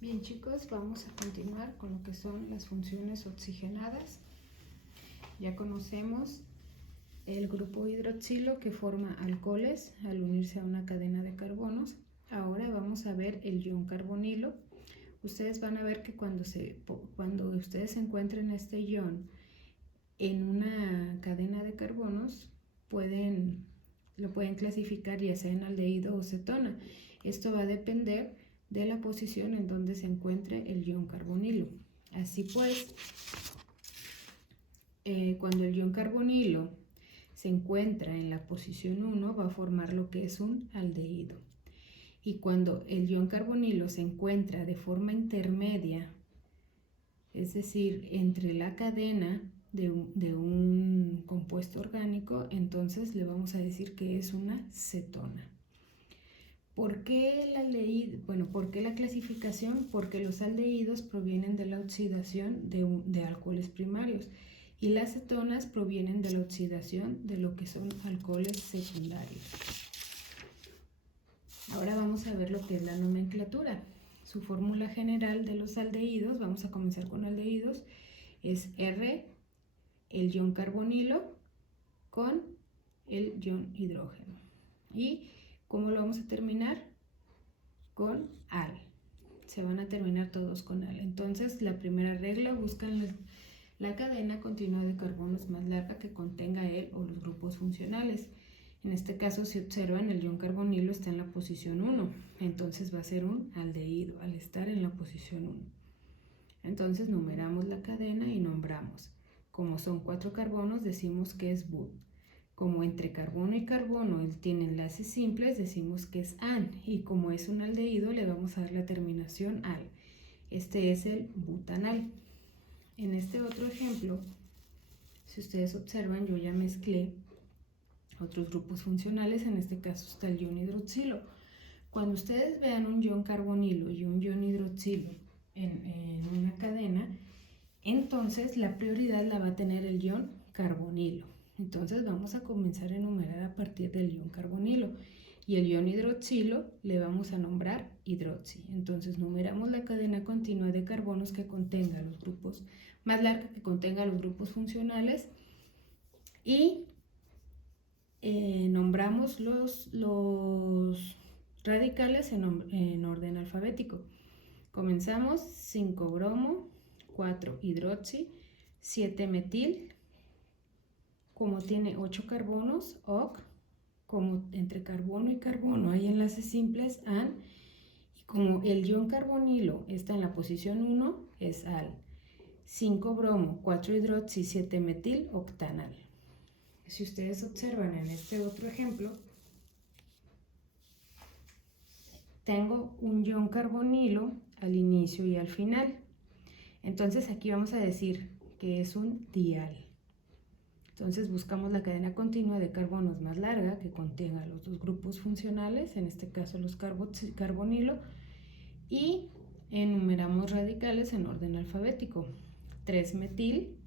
Bien chicos, vamos a continuar con lo que son las funciones oxigenadas. Ya conocemos el grupo hidroxilo que forma alcoholes al unirse a una cadena de carbonos. Ahora vamos a ver el ion carbonilo. Ustedes van a ver que cuando ustedes encuentren este ion en una cadena de carbonos, lo pueden clasificar ya sea en aldehído o cetona. Esto va a depender de la posición en donde se encuentre el ion carbonilo. Así pues, cuando el ion carbonilo se encuentra en la posición 1, va a formar lo que es un aldehído. Y cuando el ion carbonilo se encuentra de forma intermedia, es decir, entre la cadena de un compuesto orgánico, entonces le vamos a decir que es una cetona. ¿Por qué el aldehído? Bueno, ¿por qué la clasificación? Porque los aldehídos provienen de la oxidación de alcoholes primarios y las cetonas provienen de la oxidación de lo que son alcoholes secundarios. Ahora vamos a ver lo que es la nomenclatura. Su fórmula general de los aldehídos, vamos a comenzar con aldehídos, es R, el ion carbonilo con el ion hidrógeno. ¿Y cómo lo vamos a terminar? Con al. Se van a terminar todos con al. Entonces, la primera regla, buscan la cadena continua de carbonos más larga que contenga él o los grupos funcionales. En este caso, si observan, el ion carbonilo está en la posición 1, entonces va a ser un aldehído al estar en la posición 1. Entonces, numeramos la cadena y nombramos. Como son 4 carbonos, decimos que es but. Como entre carbono y carbono él tiene enlaces simples, decimos que es an. Y como es un aldehído, le vamos a dar la terminación al. Este es el butanal. En este otro ejemplo, si ustedes observan, yo ya mezclé otros grupos funcionales, en este caso está el ion hidroxilo. Cuando ustedes vean un ion carbonilo y un ion hidroxilo en una cadena, entonces la prioridad la va a tener el ion carbonilo. Entonces vamos a comenzar a enumerar a partir del ion carbonilo y el ion hidroxilo le vamos a nombrar hidroxi. Entonces numeramos la cadena continua de carbonos que contenga los grupos más larga que contenga los grupos funcionales y nombramos los radicales en orden alfabético. Comenzamos 5 bromo, 4 hidroxi, 7 metil, como tiene 8 carbonos, oc, como entre carbono y carbono hay enlaces simples, an, y como el ion carbonilo está en la posición 1, es al. 5 bromo, 4 hidroxi, 7 metil, octanal. Si ustedes observan en este otro ejemplo, tengo un ion carbonilo al inicio y al final. Entonces aquí vamos a decir que es un dial. Entonces buscamos la cadena continua de carbonos más larga que contenga los dos grupos funcionales, en este caso los carbonilo, y enumeramos radicales en orden alfabético. 3 metil,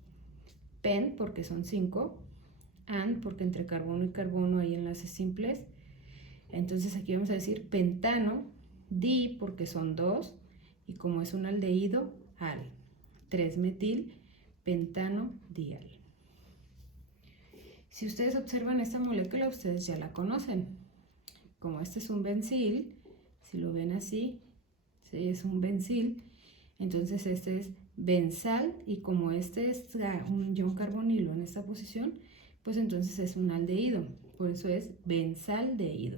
pen porque son 5, an porque entre carbono y carbono hay enlaces simples. Entonces aquí vamos a decir pentano, di porque son 2 y como es un aldehído, al. 3 metil, pentano, dial. Si ustedes observan esta molécula, ustedes ya la conocen. Como este es un bencil, si lo ven así, es un bencil, entonces este es benzal y como este es un ion carbonilo en esta posición, pues entonces es un aldehído, por eso es benzaldehído.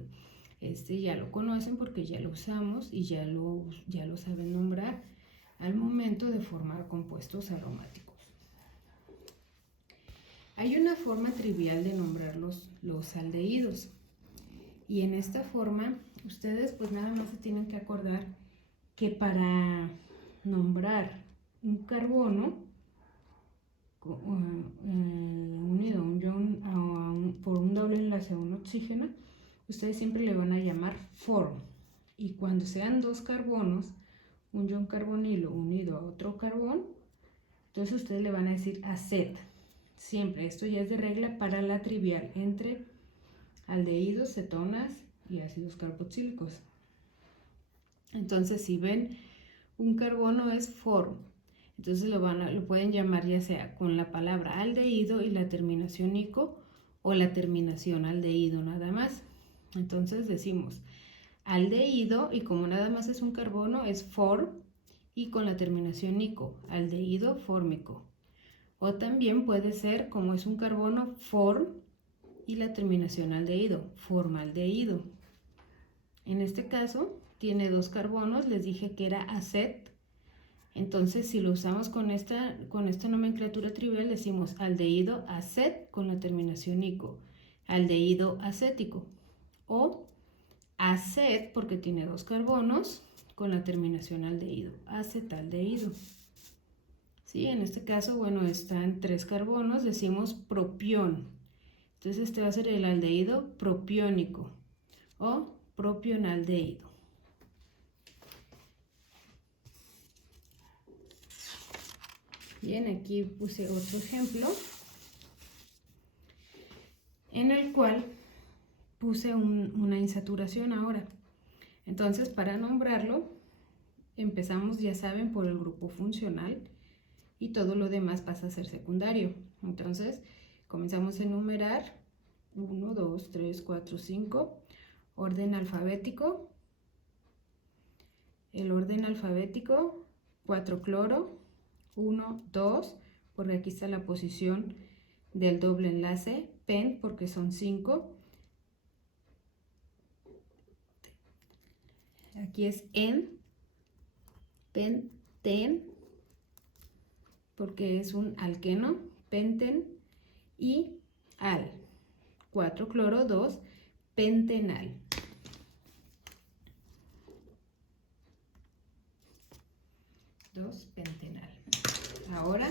Este ya lo conocen porque ya lo usamos y ya lo saben nombrar al momento de formar compuestos aromáticos. Hay una forma trivial de nombrar los aldehídos y en esta forma ustedes pues nada más se tienen que acordar que para nombrar un carbono unido por un doble enlace a un oxígeno, ustedes siempre le van a llamar form. Y cuando sean dos carbonos, un ion carbonilo unido a otro carbón, entonces ustedes le van a decir acet. Siempre, esto ya es de regla para la trivial entre aldehídos, cetonas y ácidos carboxílicos. Entonces, si ven un carbono es form. Entonces lo pueden llamar ya sea con la palabra aldehído y la terminación ico o la terminación aldehído nada más. Entonces decimos aldehído y como nada más es un carbono es form y con la terminación ico, aldehído fórmico. O también puede ser como es un carbono form y la terminación aldehído, formaldehído. En este caso tiene dos carbonos, les dije que era acet. Entonces, si lo usamos con esta nomenclatura trivial, decimos aldehído acet con la terminación ico, aldehído acético, o acet porque tiene dos carbonos con la terminación aldehído, acetaldehído. ¿Sí? En este caso, bueno, están tres carbonos, decimos propión. Entonces, este va a ser el aldehído propiónico o propionaldehído. Bien, aquí puse otro ejemplo en el cual puse una insaturación ahora. Entonces, para nombrarlo, empezamos, ya saben, por el grupo funcional y todo lo demás pasa a ser secundario. Entonces, comenzamos a enumerar 1, 2, 3, 4, 5, orden alfabético. El orden alfabético, 4-cloro, 1, 2, porque aquí está la posición del doble enlace, pen, porque son 5. Aquí es en, pen, ten, porque es un alqueno, penten, y al, 4-cloro, 2, pentenal. Pentenal. Ahora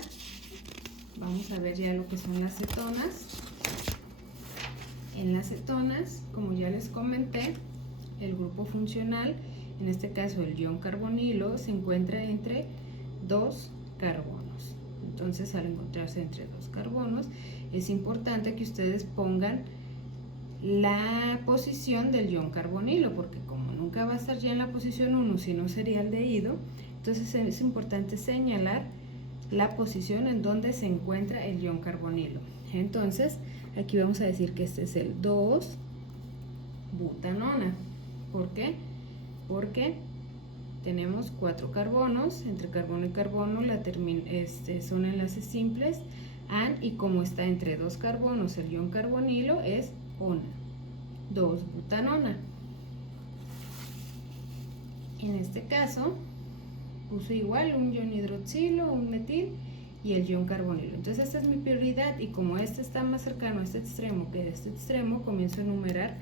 vamos a ver ya lo que son las cetonas. En las cetonas, como ya les comenté, el grupo funcional, en este caso el ion carbonilo, se encuentra entre dos carbonos. Entonces, al encontrarse entre dos carbonos, es importante que ustedes pongan la posición del ion carbonilo, porque como nunca va a estar ya en la posición 1, sino sería aldehído, entonces es importante señalar la posición en donde se encuentra el ion carbonilo. Entonces, aquí vamos a decir que este es el 2-butanona. ¿Por qué? Porque tenemos 4 carbonos, entre carbono y carbono son enlaces simples, an, y como está entre dos carbonos el ion carbonilo es ona, 2-butanona. En este caso puse igual un ion hidroxilo, un metil y el ion carbonilo. Entonces esta es mi prioridad y como este está más cercano a este extremo que a este extremo, comienzo a enumerar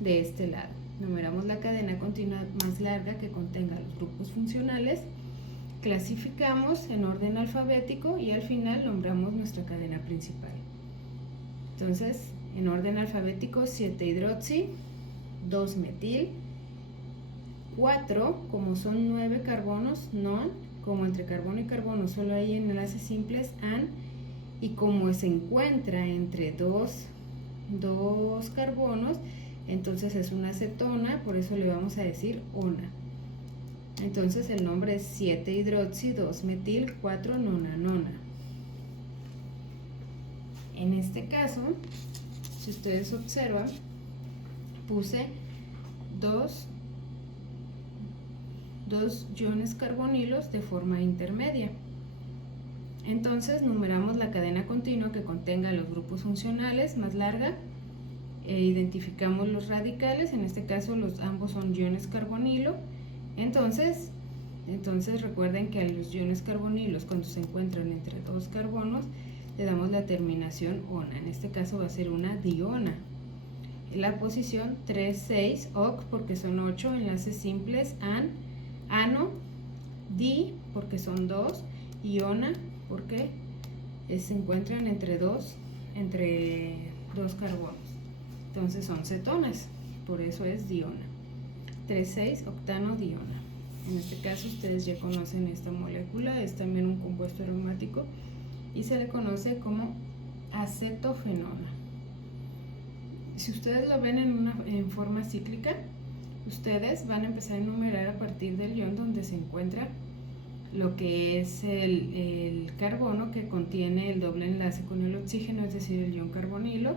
de este lado. Numeramos la cadena continua más larga que contenga los grupos funcionales, clasificamos en orden alfabético y al final nombramos nuestra cadena principal. Entonces, en orden alfabético, 7-hidroxi, 2-metil, 4, como son 9 carbonos, non, como entre carbono y carbono solo hay enlaces simples, an, y como se encuentra entre dos carbonos, entonces es una cetona, por eso le vamos a decir ona. Entonces el nombre es 7-hidroxi, 2-metil, 4-nonanona. En este caso, si ustedes observan, puse dos iones carbonilos de forma intermedia. Entonces numeramos la cadena continua que contenga los grupos funcionales más larga, identificamos los radicales, en este caso ambos son iones carbonilo. Entonces recuerden que a los iones carbonilos, cuando se encuentran entre dos carbonos, le damos la terminación ona, en este caso va a ser una diona. La posición 3-6, oc, porque son 8 enlaces simples, an, ano, di, porque son 2, y ona, porque se encuentran entre dos carbonos. Entonces son cetonas, por eso es diona. 3,6 octano diona. En este caso ustedes ya conocen esta molécula, es también un compuesto aromático y se le conoce como acetofenona. Si ustedes lo ven en forma cíclica, ustedes van a empezar a enumerar a partir del ion donde se encuentra lo que es el carbono que contiene el doble enlace con el oxígeno, es decir, el ion carbonilo,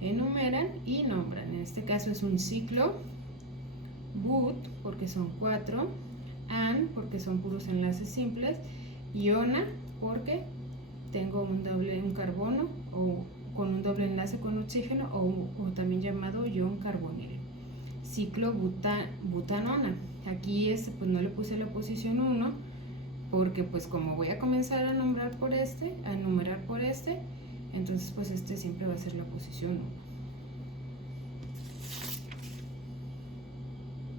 enumeran y nombran. En este caso es un ciclo, but porque son 4, an porque son puros enlaces simples, iona porque tengo un carbono o con un doble enlace con oxígeno o también llamado ion carbonilo. Ciclo butanona. Aquí pues no le puse la posición 1 porque pues como voy a comenzar a nombrar por a enumerar por entonces pues este siempre va a ser la posición 1.